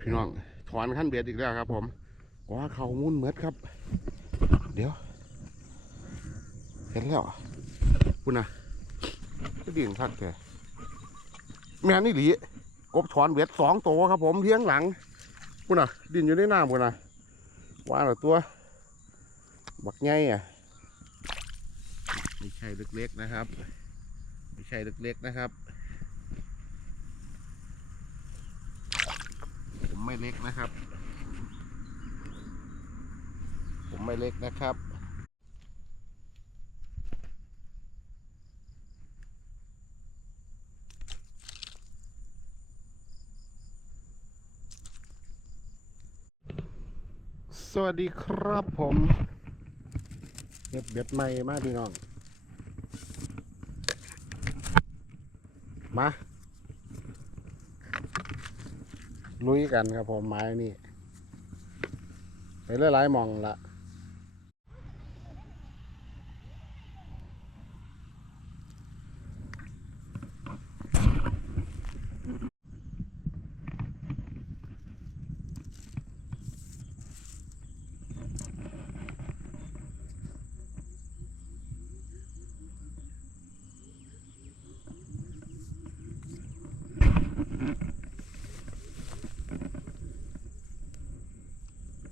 พี่น้องถอนขั้นเบียดอีกแล้วครับ ผมว่าเขามุ่นเหมือดครับ เดี๋ยว เห็นแล้วคุณนะดิ่งทักแกแม่นี่หลีกบถอนเบ็ดสองตัวครับผมเลี้ยงหลังคุณนะดินอยู่ในน้ำคุณนะว่าแต่ตัว บักไงอะไม่ใช่เล็กๆนะครับ ไม่ใช่เล็กๆนะครับ ผม ไม่เล็กนะครับ ผมไม่เล็กนะครับสวัสดีครับผมเบ็ดเบ็ดใหม่มากพี่น้อง มา ลุยกันครับผมไม้นี่ไปเรื่อยๆมองละ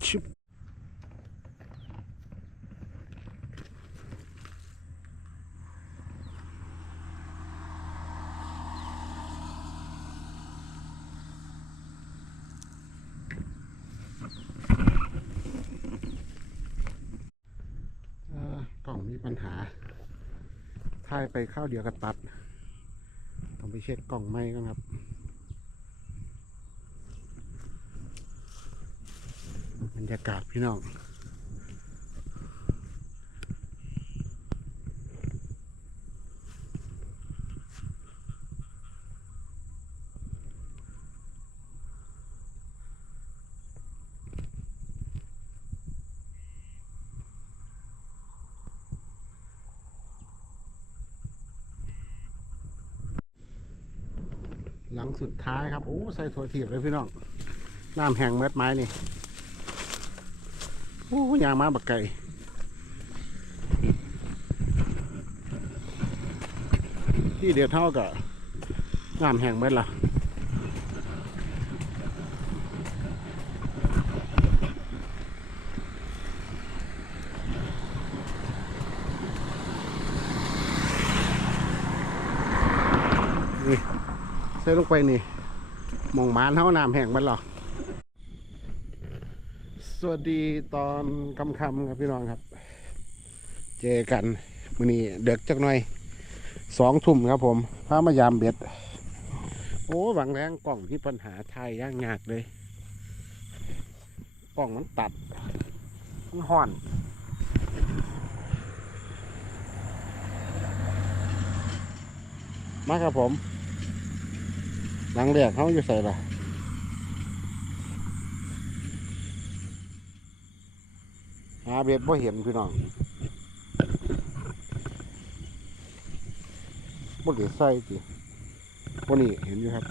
ชิบเอ่อกล่องมี ปัญหาถ่ายไปข้าวเดียวกันตัด ต้องไปเช็คกล่องไม้กันครับบรรยากาศพี่น้อง งสุดท้ายครับ โอ้ใส่ถั่วถีบเลยพี่น้องน้ำแห้งเม็ดไม้นี่โอ้ยางมาบักไก่ที่เดียวเท่ากับน้ำแห้งเม็ดละนี่ใส่ลงไปนี่มองมานเท่าน้ำแห้งม็ดหรอสวัสดีตอนค่ำครับพี่น้องครับ เจอกันมื้อนี้เด็กจักหน่อยสองทุ่มครับผมพามายามเบ็ด โอ้บางแรงกล่องที่ปัญหาไทยยากยากเลย กล่องมันตัดมันห่อนมาครับผม หลังเรียกเขาอยู่ใส่ละหาเบ็ดบ่เห็นพี่น้องบ่ได้ใส่ติบ่นี่เห็นอยู่ครับ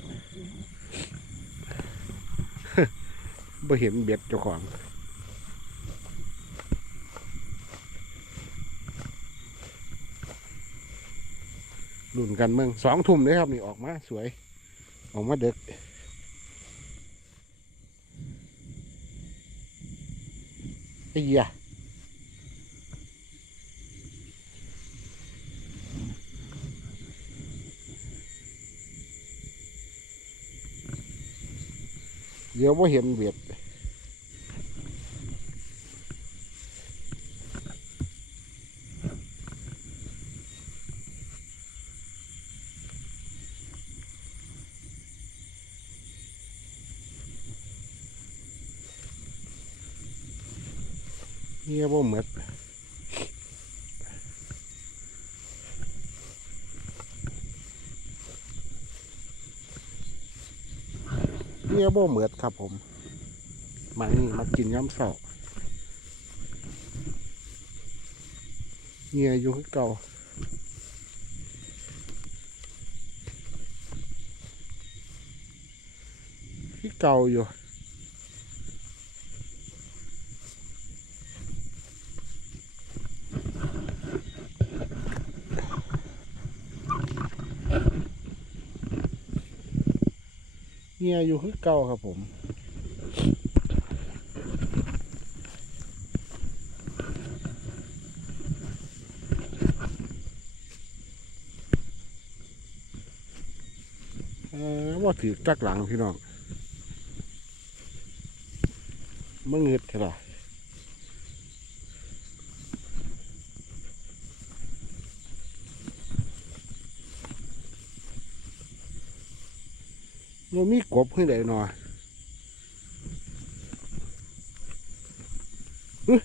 บ่เห็นเบ็ดเจ้าของรุ่นกันเมืองสองทุ่มเลยครับนี่ออกมาสวย ออกมาเด็กไอ้เหี้ยเดี๋ยวว่าเห็นเบียด เนี่ยว่าเหมือดเนี่ยว่เหมือดครับผมมานี่มากินย้ำเสาเนี่ยอยู่คือเก่าที่เก่าอยู่ ฮียอยู่คือเก่าครับผมว่าถือจักหลังพี่น้องมื่งึดเถอะ มันมีกบขึ้นได้หน่อย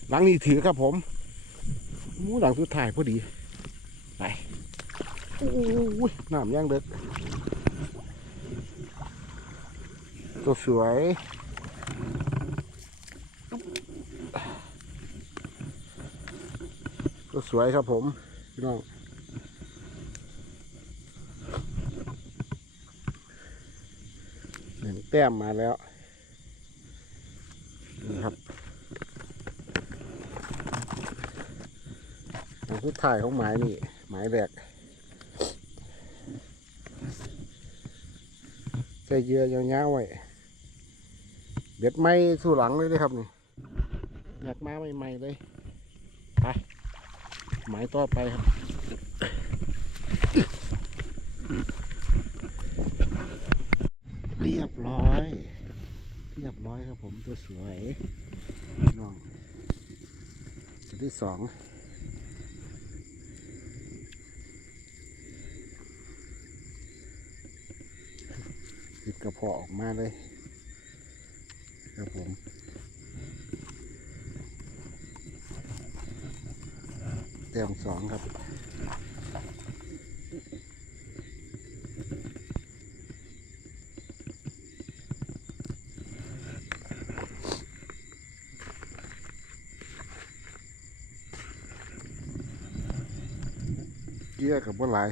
หลังนี้ถือครับผมหมูหลังสุดท้ายพอดี ไปโอ้ยน้ำย่างเด็ดตัวสวยตัวสวยครับผมพี่น้องหนึ่ง แต้มมาแล้วนี่ครับอันสุดท้ายของหมายนี่ หมายแรกใส่เยื่อยาวๆไว้เบ็ดไม้สู่หลังเลยนะครับนี่อยากมาใหม่ๆเลยไปหมายต่อไปครับ รียบร้อย เรียบร้อยครับผมตัวสวยน้องตัวที่สองหยิบกระเพาะออกมาเลย ครับผมเต็มสองครับ ยกับว่าหลาย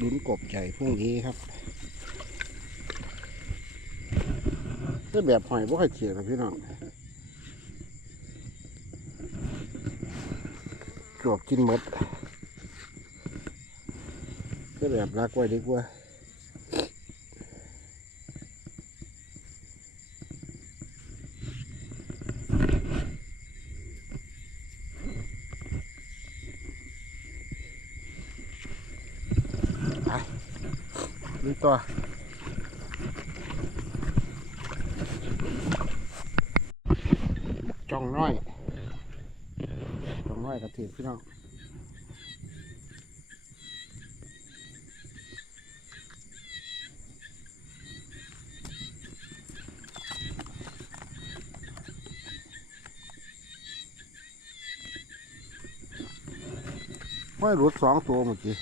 ลุ้นกบใหญ่พรุ่งนี้ครับถ้าแบบหอยบ่ค่อยเฉียดนะพี่น้องจวบกินหมด ถ้าแบบรักไว้ดีกว่านี่ตัวจ่องน้อยจ่องน้อยกระถือพี่น้อง ว่าหลุดสองตัวเมื่อกี้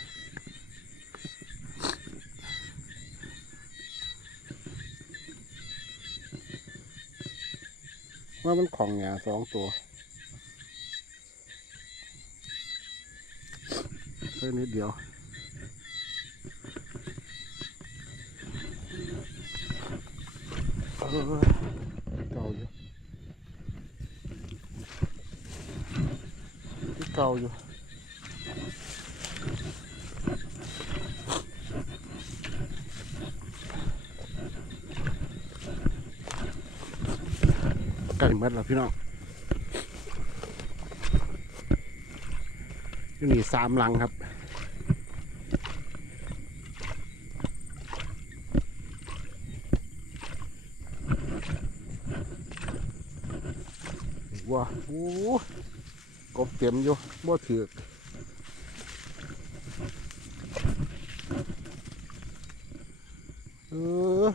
ว่ามันของหยาสองตัวเพิ่นิดเดียวเออเก่าอยู่เก่าอยู่ ใกล้หมดแล้วพี่น้องอยู่นี่สามหลังครับว้าโอ้กบเต็มอยู่บ่ถือกเออ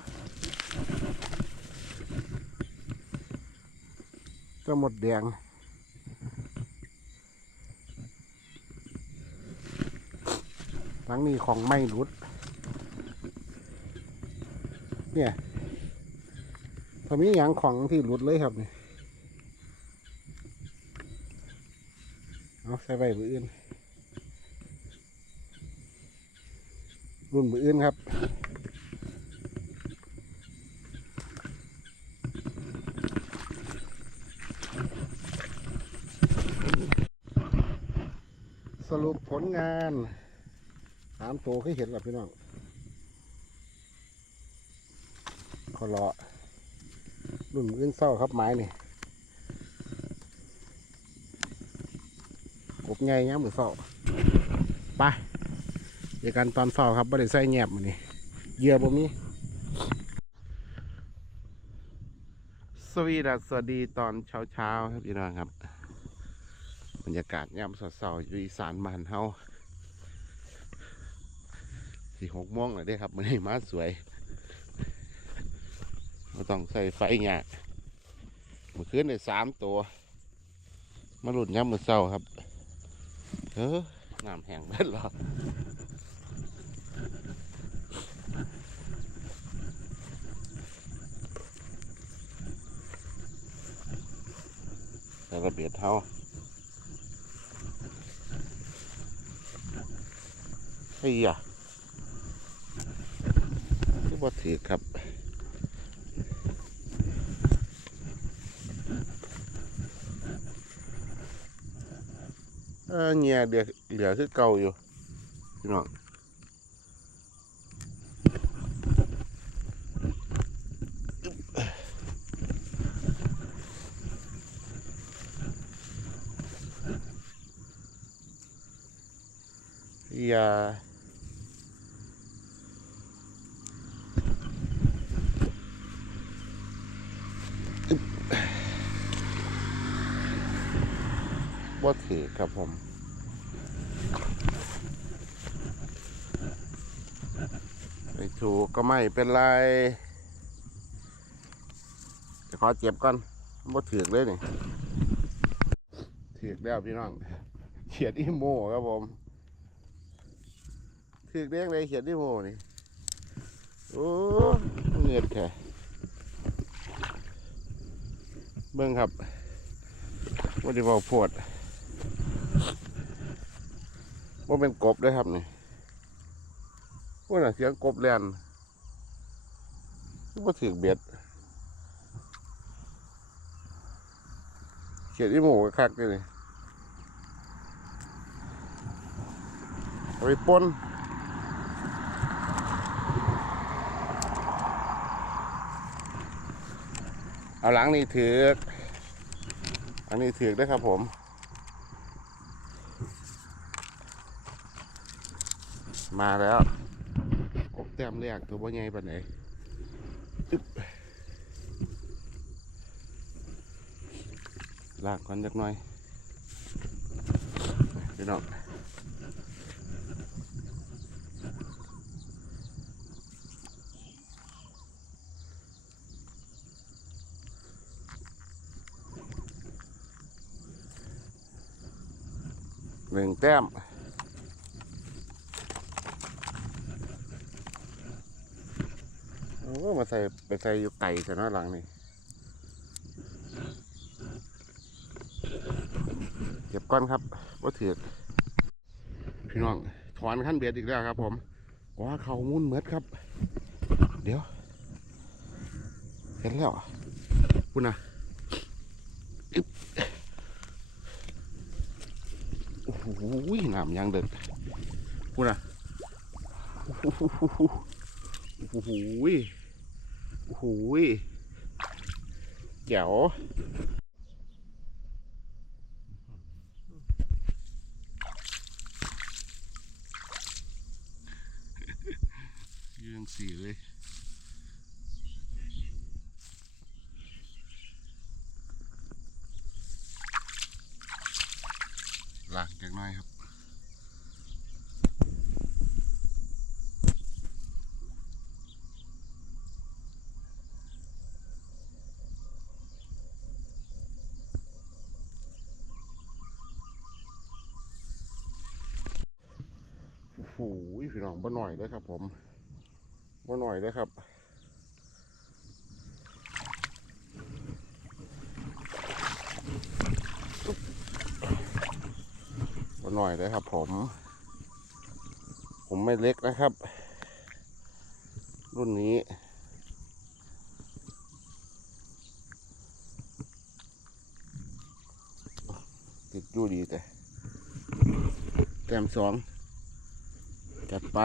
จะห มดแดง ทั้งนี้ของไม่รุด เนี่ยพอมีอย่างของที่หลุดเลยครับเนี่ยเอาใส่ใบมืออื่น รุ่นมืออื่นครับ รุปผลงาน สามตัวให้เห็นหรอพี่น้องขอรอรุ่นอื่นเศร้าครับไม้นี่กบไงย้ำมือเศร้าไปเจอกันตอนเศร้าครับไม่ได้ใส่แงบมันนี่เยื่อบ่มีสวีดัสสวัสดีตอนเช้าเช้าครับพี่น้องครับ บรรยากาศยามสดเสาอยู่อีสานบ้านเฮา สีหกโมงเลยได้ครับมันให้มาสวยเราต้องใส่ไฟหยาเมื่อคืนได้สามตัว มาหลุดย่ำมือเศร้าครับ เออน้ำแห้งเบิดหรอใส่ระเบียดเท้าเฮีย บ่ถือครับเออเงียเดือเหลือคือเก่าอยู่พี่น้องอย่า บ่ถือครับผม ไม่ถูกก็ ไม่เป็นไรจะขอเจ็บก่อนบ่ถือกเลยนี่ถือกแล้วพี่น้องเขียดอีโมครับผมถือกเรียกเลยเขียดอีโมนี่โอ้เงียบแค่เบิ่งครับว่าจะบอกปวดว่าเป็นกบด้วยครับนี่ว่าน่ะเสียงกบเรียน ว่าถือเบ็ดเขียดอีหมูก็คักเลยนี่เอาไปปนเอาหลังนี่ถือกอันนี้ถือกได้ครับผมมาแล้วกบแต้มแรกตัวบ่ใหญ่ปานไหน ลากก่อนจักหน่อยพี่น้องหนึ่งแต้ม โอ้มาใส่ไปใส่อยู่ไก่ซะเนาะหลังนี่เก็บก้อนครับว่าถือพี่น้องถอนขั้นเบียดอีกแล้วครับ ผมว่าเขามุ่นเหมือดครับ เดี๋ยว เห็นแล้วคุณนะอึ๊บโอ้โหน้ำยังเด็ดคุณนะโอ้โห โอ้โหยโอ้โหยเจ๋วยืนสีเลย หลังจากหน้อยครับ โอ้โหพี่น้องบ่หน่อยเลยครับผมบ่หน่อยเลยครับบ่หน่อยเลยครับผม ผมไม่เล็กนะครับ รุ่นนี้ติดอยู่ดีแต่แต่ต้มสอง จัดไป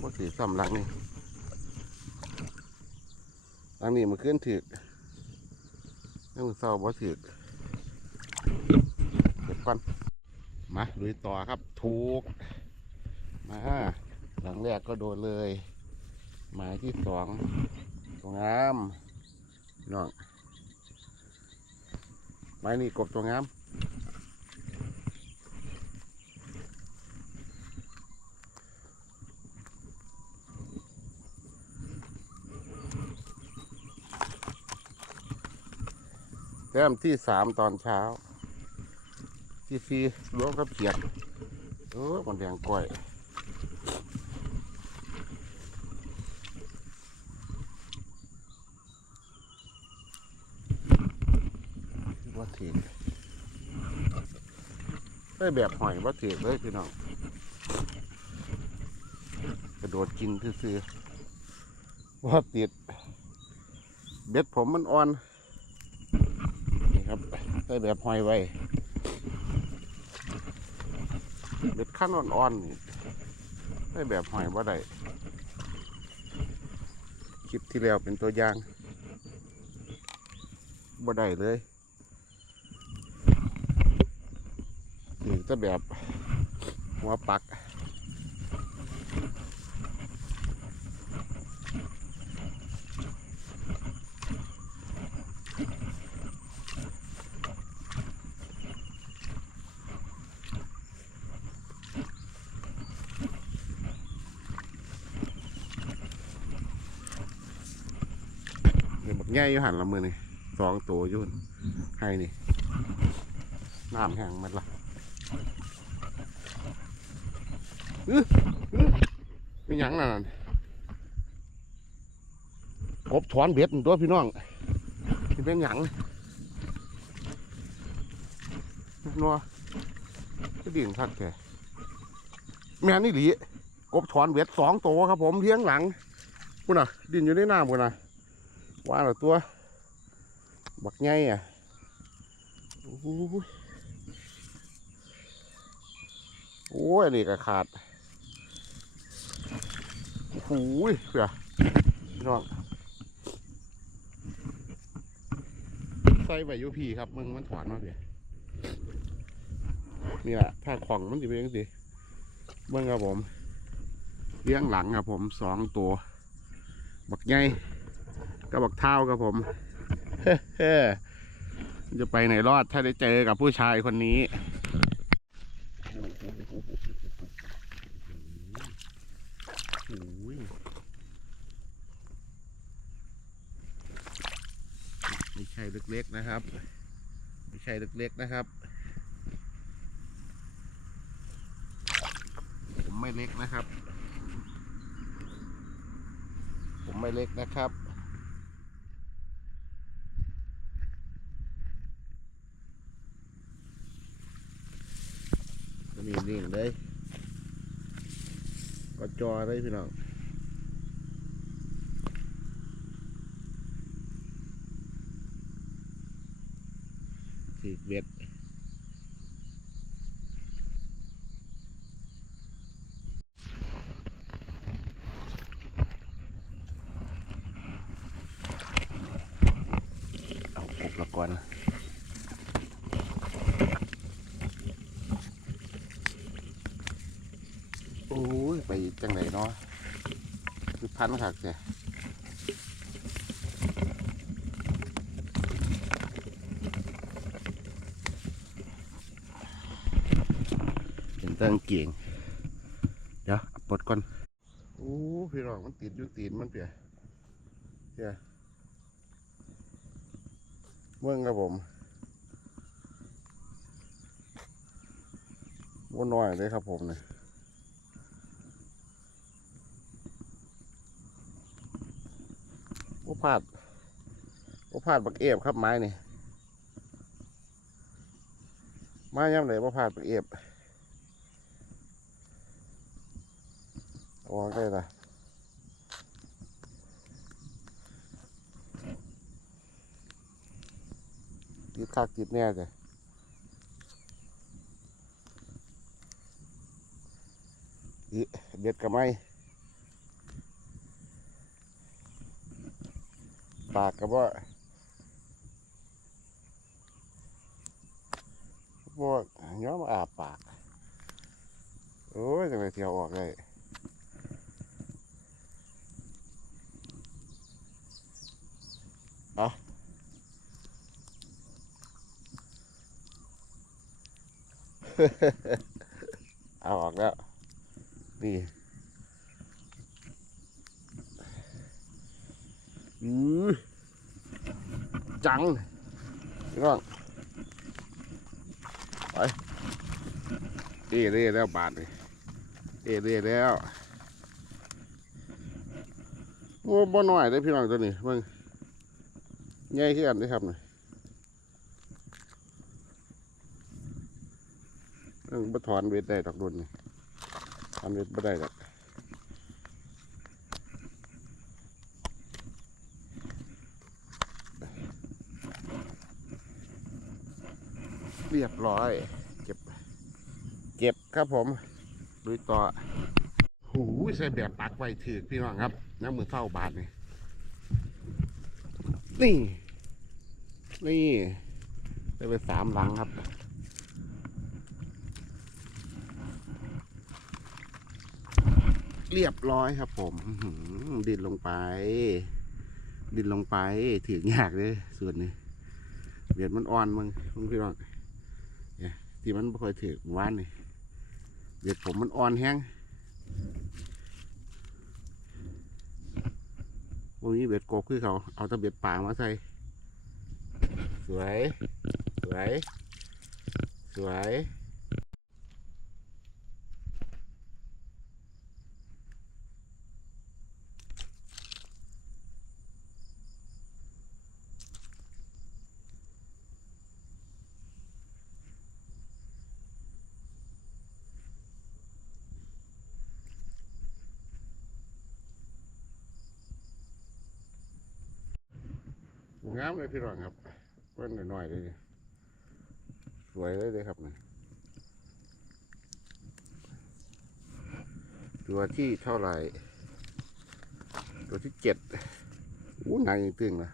บ่ถือซ้ำหลังนี่หลังนี้มันขึ้นถือนี่มันเศร้าบ่ถือเก็บก่อนมาลุยต่อครับถูก มาหลังแรกก็โดนเลย หมายที่สองตัวงามพี่น้อง ม้นี่กบตัวงามแต้มที่สามตอนเช้า ที่สี่รวมกับเขียดเออมันแดงกล้วยว่าถีก ได้แบบหอยว่าถีกเลยพี่น้องกระโดดกินซื่อว่าติด เบ็ดผมมันอ่อน นี่ครับได้แบบหอยไว้ เบ็ดขั้นอ่อนๆนี่ได้แบบหอยว่าได้คลิปที่แล้วเป็นตัวอย่างบ่ได้เลยนี่ จะแบบหัวปักเดี๋ยวบักแง่อยู่หันละมือนี่สองตัวยุ่นให้นี่น้ำแห้งมันละ ไมีหยังนั่นกบถอนเบ็ดตัวพี่น้องนี่เป็นหยังนัวก็ดิ่งทักแกแม่นี่หลีกบถอนเบ็ดสองตัวครับผมเพียงหลังพุ่นน่ะ ดินอยู่ในน้ำพุ่นน่ะว่าแล้วตัว บักไงอะโอ้ยโอ้ยนนี่ก็ขาด โอ้โหยเผื่อพี่น้องใส่ใบยูพีครับมึงมันถอนมาเผื่อนี่แหละถ้าของมันจะเป็นยังไงเบิ้งครับผมเลี้ยงหลังครับผมสองตัว บักไงก็บอกเท้าครับผมจะไปไหนรอดถ้าได้เจอกับผู้ชายคนนี้โอ้ยไม่ใช่เล็กๆนะครับ ไม่ใช่เล็กๆนะครับ ผมไม่เล็กนะครับ ผมไม่เล็กนะครับนี่นี่เลยก็จอเลยพี่น้อง เบ็ดเอากบละก่อนโอ้ย ไปจังไหนเนาะคือพันคักแกเป็น ตั้งเกียงเดี๋ยวเอาปลดก่อนโอ้พี่น้องมันติดอยู่ตีนมันเปียเปียเมื่องครับผมว่าน้อยเลยครับผมเนี่ยว่าพลาดว่าพลาดบักเอฟครับไม้นี่ไม้ย่ำเลยว่าพลาดบักเอฟเอา วางได้ละติดคักติดแน่จ้ะอีเบ็ดกับไม้ปากกับว่าพวกย้อมอาปาก โอ้ยจังไรเที่ยวออกเลย เอาเอาออกแล้ว นี่อือจังพี่น้องไปเอเร่แล้วบาทเลยเอเร่แล้ว โอ้บ่น้อยเลยพี่น้องตัวนี้เบิ่ง ใหญ่ขึ้นกันได้ครับนี่เอิ่งบ่ถอนเวทได้ดอกดุนนี่ถอนเวทบ่ได้ดอกเรียบร้อย เก็บ เก็บครับผมลุยต่อหูใส่แบบปักไว้ถือพี่น้องครับน้ำมือเท่าบาทนี่ นี่ นี่ ได้ไปสามหลังครับ เรียบร้อยครับ ผมดินลงไป ดินลงไปถือยากเลยส่วนนี้เบียดมันอ่อนมึงมึงพี่น้องที่มันไม่ค่อยถือว่านนี่เบียดผมมันอ่อนแห้ง วันนี้เบ็ดกบคือเขาเอาตะเบ็ดป่ามาใส่ สวย สวย สวยามเลยพี่รองครับเว้นหน่อยๆเลยสวยเลยเลยครับนะตัวที่เท่าไหร่ ตัวที่เจ็ดอู้ยังตึงนะ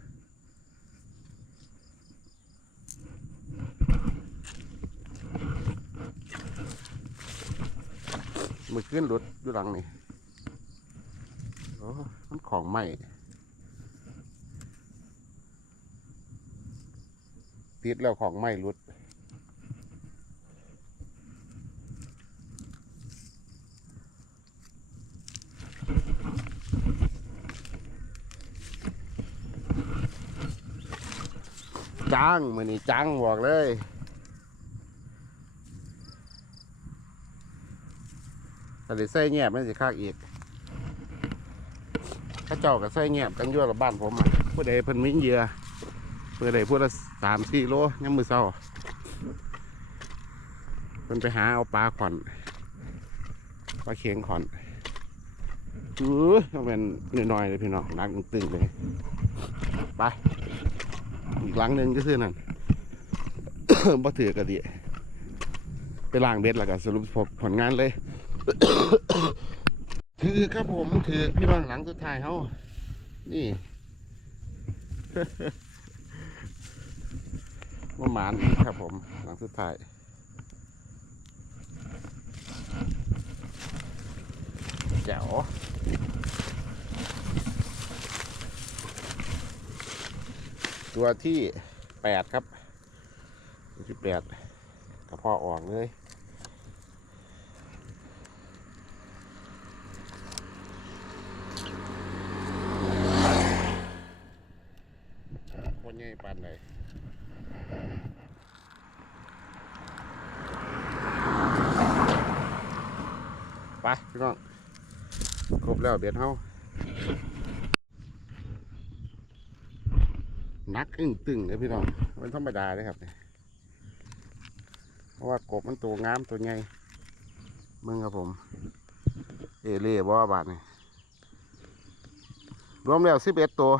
มือขึ้นรถอยู่หลังนี่โอ้มันของใหม่ ติดแล้วของไม่รุดจังมือนี้จังบอกเลยถ้าได้ใส่แงบมันสิคักอีกเข้าเจ้ากับใส่แงบกันยั่วกับบ้านผมอะผู้ใดเพิ่นมีเยือ เพื่อได้พูดละสามสี่โลยังมือเศร้าเพิ่นไปหาเอาปลาขอนปลาเค็งขอนอือต้องเป็นน้อยๆเลยพี่น้องนักตึงๆเลย ไป อีกหลังหนึ่งก็คือนั่นบ่ถือกะดิไปล้างเบ็ดแล้วก็สรุปผลงานเลยคือครับผมคือพี่น้องหลังสุดท้ายเขานี่ ว่าหมานครับผมหลังสุดท้ายแจ๋วตัวที่แปดครับตัวที่แปดกระเพาะออกเลยคนใหญ่ปานไหน ไปพี่น้องครบแล้วเด็ดเฮานักอึ้งตึงเลยพี่น้องมันธรรมดาเลยครับเพราะว่ากบมันตัวงามตัวใหญ่มึงครับผม เอเล่บ่บาทนี่รวมแล้วสิบเอ็ดตัว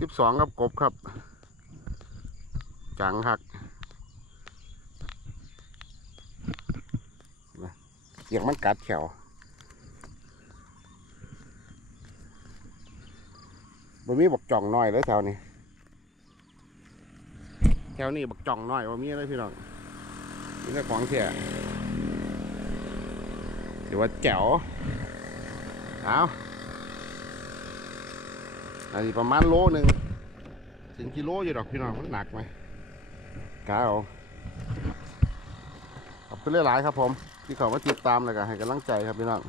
สิบสองกับกบครับ จังหักนะเสียงมันกัดแขวบ่มีบักจ่องน้อยเลยแถวนี้ แถวนี้บักจ่องน้อยบ่มีเลยพี่น้องนี่แต่ของเถี่ยถือว่าแจ๋วเอาอันนี้ประมาณโลหนึ่งถึงกิโลอยู่ดอกพี่น้องมันหนักไหมกาเอาขอบคุณหลายๆครับผม ที่เขามาติดตามแล้วก็ให้กำลังใจครับพี่น้อง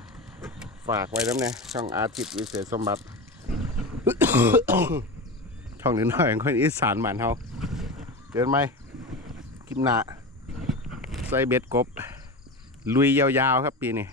ฝากไว้แล้วเนี่ยช่องอาจิตวิเศษสมบัติ ช่องนี้น้อยของคนอีสานหมันเขาเดินไหมคลิปหนาใส่เบ็ดกบ ลุยยาวๆครับปีนี้